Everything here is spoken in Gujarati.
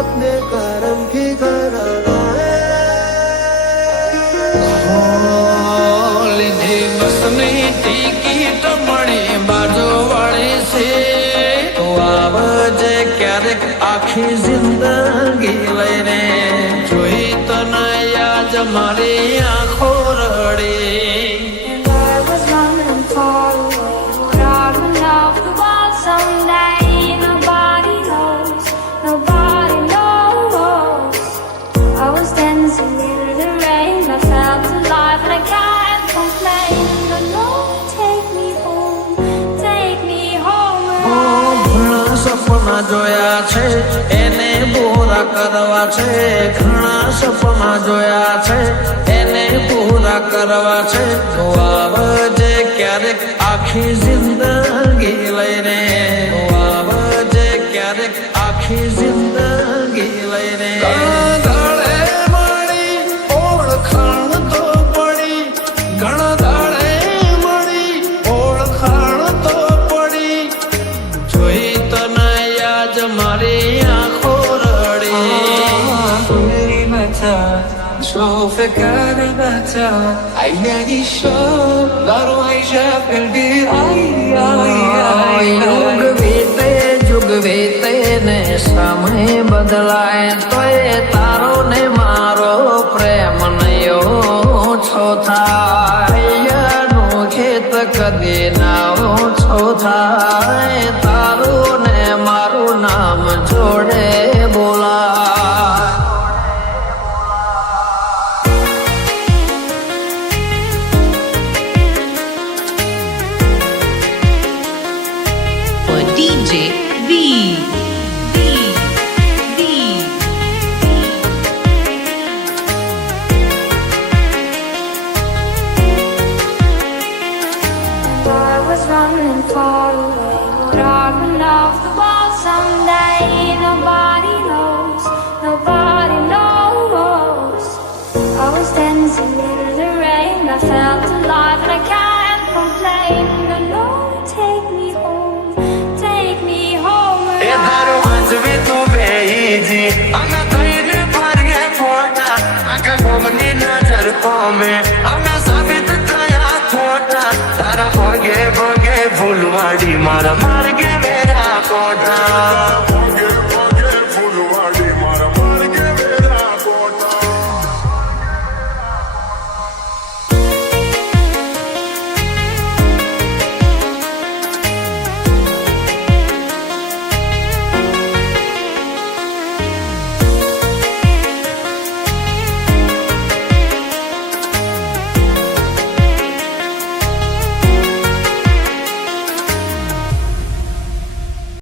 अपने कर्म की गणना લીધી બસની ટિકિટ મળી બાજુવાળી છે તો આવજે ક્યારેક આખી જિંદગી લઈને જોઈ તને યાદ મારી આંખો રડી. And I was running far away, would I run off the wall someday? Nobody knows, nobody knows. I was dancing in the rain, I felt alive and I can't complain. No, no, take me home, take me home. ઘણા સપના જોયા છે એને પૂરા કરવા છે, ઘણા સપના જોયા છે એને પૂરા કરવા છે તો આવજે ક્યારેક આખી જિંદગી લઈને, તો આવજે ક્યારેક આખી જિંદગી લઈને. ગળે મળી ઓળખાણ તો પડી, ઘણા દાડે મળી ઓળખાણ તો પડી, જોઈ તને યાદ મારી આંખો રડી. كل متى شوفك انا متى عيني الشوق نار عايشة في قلبي યુગ વીતે જુગ વીતે ને સમય બદલાય તોય તારો ને મારો પ્રેમ નયો ઓછો થાય, નું ખેત કદી ના ઓછો થાય, તારું ને મારું નામ જોડે બોલાય. for DJ V. And I was running far away, would I run off the wall someday? Nobody knows, nobody knows. I was dancing in the rain, I felt alive and I can't complain. No, no, take me home, take me home. એ તારો વાંચવી તું બેજી અમે કઈને ફરીએ ફોટા આખા ગોમની નજર પામે અમે સાબિત થયા ખોટા તારા ભોગે ભોગે ફૂલવાડી મારા માર્ગે વેરા કોટા.